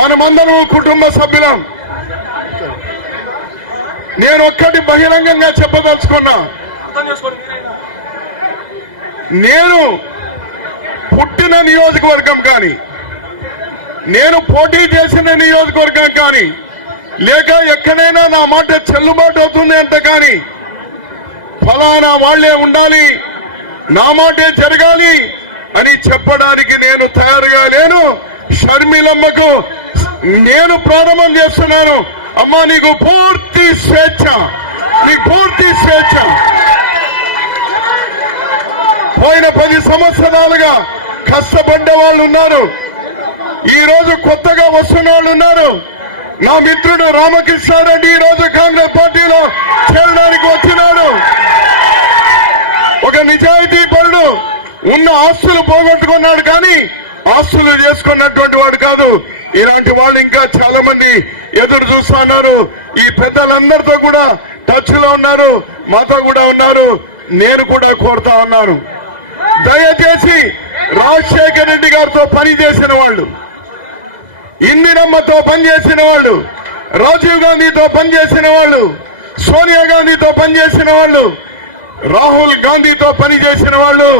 మనమందరం కుటుంబ సభ్యులం. నేను ఒక్కటి బహిరంగంగా చెప్పదలుచుకున్నా, నేను పుట్టిన నియోజకవర్గం కానీ, నేను పోటీ చేసిన నియోజకవర్గం కానీ, లేక ఎక్కడైనా నా మాట చెల్లుబాటు అవుతుంది అంటే కానీ ఫలానా వాళ్లే ఉండాలి, నా మాటే జరగాలి అని చెప్పడానికి నేను తయారుగా లేను. షర్మిలమ్మకు నేను ప్రారంభం చేస్తున్నాను. అమ్మా, నీకు పూర్తి స్వేచ్ఛ, నీకు పూర్తి స్వేచ్ఛ. పోయిన 10 సంవత్సరాలుగా కష్టపడ్డ వాళ్ళు ఉన్నారు, ఈ రోజు కొత్తగా వస్తున్న వాళ్ళు ఉన్నారు. నా మిత్రుడు రామకృష్ణారెడ్డి ఈ రోజు కాంగ్రెస్ పార్టీలో చేరడానికి వచ్చినాడు. ఒక నిజాయితీ పరుడు, ఉన్న ఆస్తులు పోగొట్టుకున్నాడు కానీ ఆస్తులు చేసుకున్నటువంటి వాడు కాదు. ఇలాంటి వాళ్ళు ఇంకా చాలా మంది ఎదురు చూస్తున్నారు. ఈ పెద్దలందరితో కూడా టచ్ లో ఉన్నారు, మాతో కూడా ఉన్నారు. నేను కూడా కోరుతా ఉన్నాను, దయచేసి రాజశేఖర రెడ్డి గారితో పనిచేసిన వాళ్ళు, ఇందిరమ్మతో పనిచేసిన వాళ్ళు, రాజీవ్ గాంధీతో పనిచేసిన వాళ్ళు, సోనియా గాంధీతో పనిచేసిన వాళ్ళు, రాహుల్ గాంధీతో పనిచేసిన వాళ్ళు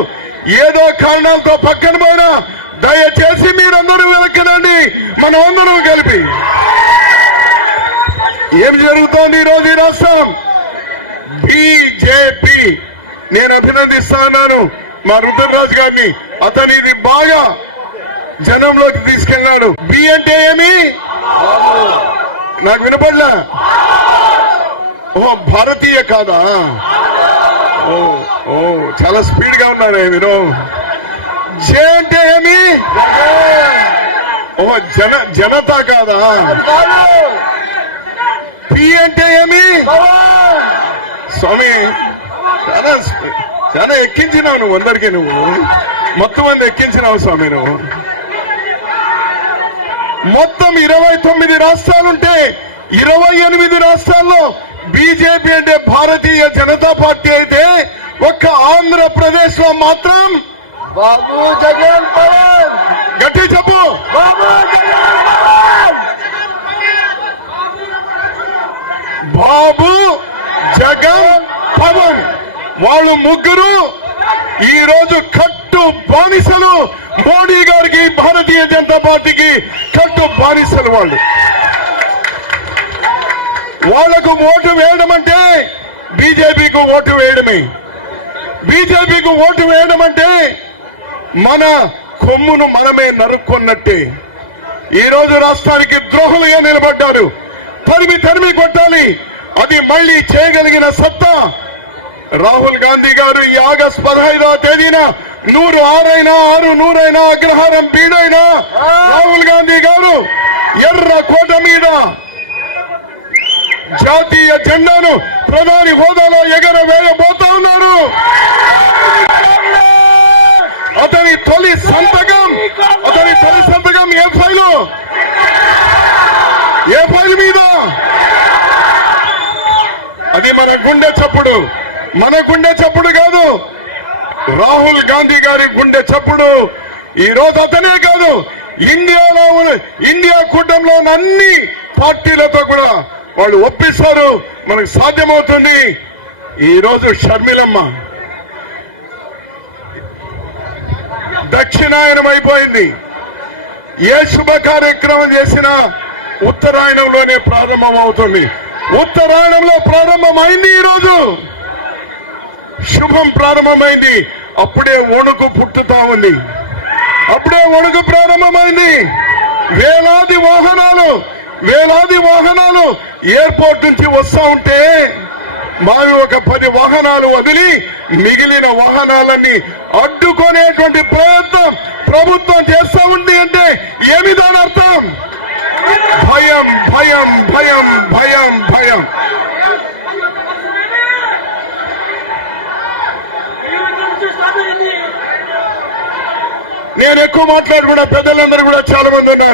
ఏదో కారణాలతో పక్కన పోయినా దయచేసి మీరందరూ వెనక్కనండి. మనం అందరూ కలిపి ఏం జరుగుతోంది ఈరోజు ఈ రాష్ట్రం? బీజేపీ. నేను అభినందిస్తా ఉన్నాను మా రుద్రరాజు గారిని, అతని ఇది బాగా జనంలోకి తీసుకెళ్లాడు. బి అంటే ఏమి నాకు వినపడలా? ఓ భారతీయ కాదా? ఓ ఓ చాలా స్పీడ్ గా ఉన్నారే మీరు. జే అంటే ఏమి? ఓ జనతా కాదా? పి అంటే ఏమి? స్వామి, చాలా ఎక్కించినావు నువ్వు అందరికీ, నువ్వు మొత్తం మంది ఎక్కించినావు స్వామి. నువ్వు మొత్తం 29 రాష్ట్రాలుంటే 28 రాష్ట్రాల్లో బీజేపీ అంటే భారతీయ జనతా పార్టీ అయితే ఒక్క ఆంధ్రప్రదేశ్ లో మాత్రం బాబు జగన్ పవన్. గట్టి చెప్పు. బాబు బాబు జగన్ పవన్ వాళ్ళు ముగ్గురు ఈ రోజు కట్టు బానిసలు. మోడీ గారికి, భారతీయ జనతా పార్టీకి కట్టు బానిసలు. వాళ్లకు ఓటు వేయడం అంటే బీజేపీకి ఓటు వేయడమే. బీజేపీకి ఓటు వేయడం అంటే మన కొమ్మును మనమే నరుక్కున్నట్టే. ఈ రోజు రాష్ట్రానికి ద్రోహులుగా నిలబడ్డారు. తరిమి కొట్టాలి. అది మళ్లీ చేయగలిగిన సత్తా రాహుల్ గాంధీ గారు ఈ ఆగస్టు 15వ తేదీన 100 6 100 అగ్రహారం పీడైనా రాహుల్ గాంధీ గారు ఎర్ర కోట మీద జాతీయ జెండాను ప్రధాని హోదాలో ఎగరవేయబోతా ఉన్నారు. అతని తొలి సంతకం ఏ ఫైలు మీద? అది మన గుండె చప్పుడు కాదు, రాహుల్ గాంధీ గారి గుండె చప్పుడు. ఈ రోజు అతనే కాదు, ఇండియా కూటమిలో ఉన్న అన్ని పార్టీలతో కూడా వాళ్ళు ఒప్పిస్తారు, మనకు సాధ్యమవుతుంది. ఈ రోజు షర్మిలమ్మ దక్షిణాయనం అయిపోయింది. ఏ శుభ కార్యక్రమం చేసినా ఉత్తరాయణంలోనే ప్రారంభం అవుతుంది. ఉత్తరాయణంలో ప్రారంభమైంది, ఈరోజు శుభం ప్రారంభమైంది. అప్పుడే వణుకు పుట్టుతా ఉంది, అప్పుడే వణుకు ప్రారంభమైంది. వేలాది వాహనాలు ఎయిర్పోర్ట్ నుంచి వస్తా ఉంటే మావి ఒక 10 వాహనాలు వదిలి మిగిలిన వాహనాలన్నీ అడ్డుకునేటువంటి ప్రయత్నం ప్రభుత్వం చేస్తా ఉంది అంటే ఏమి దాని అర్థం? భయం భయం భయం భయం భయం. నేను ఎక్కువ మాట్లాడకుండా పెద్దలందరూ కూడా చాలా మంది ఉన్నారు.